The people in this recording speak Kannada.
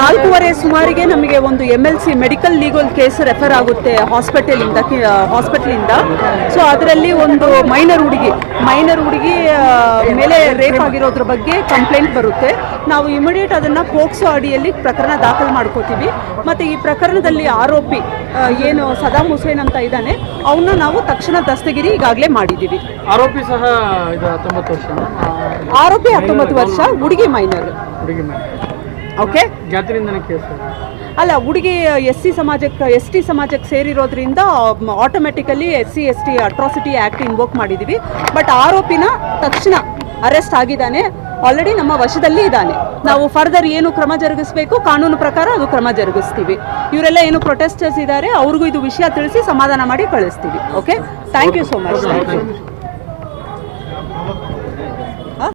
ನಾಲ್ಕೂವರೆ ಸುಮಾರಿಗೆ ನಮಗೆ ಒಂದು M L C medical legal case refer ಆಗುತ್ತೆ ಹಾಸ್ಪಿಟಲಿಂದ ಹಾಸ್ಪಿಟಲಿಂದ ಸೊ ಅದರಲ್ಲಿ ಒಂದು ಮೈನರ್ ಹುಡುಗಿ ಮೈನರ್ ಹುಡುಗಿ ಮೇಲೆ ರೇಪ್ ಆಗಿರೋದ್ರ ಬಗ್ಗೆ ಕಂಪ್ಲೇಂಟ್ ಬರುತ್ತೆ. ನಾವು ಇಮಿಡಿಯೇಟ್ ಅದನ್ನು ಪೋಕ್ಸೋ ಅಡಿಯಲ್ಲಿ ಪ್ರಕರಣ ದಾಖಲು ಮಾಡ್ಕೋತೀವಿ. ಮತ್ತು ಈ ಪ್ರಕರಣದಲ್ಲಿ ಆರೋಪಿ ಏನು ಸದಾಮ್ ಹುಸೇನ್ ಅಂತ ಇದ್ದಾನೆ ಅವನ್ನ ನಾವು ತಕ್ಷಣ ದಸ್ತಗಿರಿ ಈಗಾಗಲೇ ಮಾಡಿದ್ದೀವಿ. ಆರೋಪಿ ಸಹ ಇದು ಹತ್ತೊಂಬತ್ತು ವರ್ಷ ಆರೋಪಿ ಹತ್ತೊಂಬತ್ತು ವರ್ಷ ಹುಡುಗಿ ಮೈನರ್ ಹುಡುಗಿ ಮೇಲೆ ಓಕೆ ಜಾತಿನಿಂದನೇ ಕೇಸ್ ಅಲ್ಲ ಹುಡುಗಿ ಎಸ್ ಸಿ ಸಮಾಜಕ್ಕೆ ಎಸ್ ಟಿ ಸಮಾಜಕ್ಕೆ ಸೇರಿರೋದ್ರಿಂದ automatically S C S T atrocity act invoke ಮಾಡಿದ್ದೀವಿ ಬಟ್ ಆರೋಪಿನ ತಕ್ಷಣ ಅರೆಸ್ಟ್ ಆಗಿದ್ದಾನೆ. ಆಲ್ರೆಡಿ ನಮ್ಮ ವಶದಲ್ಲಿ ಇದ್ದಾನೆ. ನಾವು ಫರ್ದರ್ ಏನು ಕ್ರಮ ಜರುಗಿಸಬೇಕು? ಕಾನೂನು ಪ್ರಕಾರ ಅದು ಕ್ರಮ ಜರುಗಿಸ್ತೀವಿ. ಇವರೆಲ್ಲ ಏನು ಪ್ರೊಟೆಸ್ಟರ್ಸ್ ಇದ್ದಾರೆ ಅವ್ರಿಗೂ ಇದು ವಿಷಯ ತಿಳಿಸಿ ಸಮಾಧಾನ ಮಾಡಿ ಕಳಿಸ್ತೀವಿ. Okay thank you so much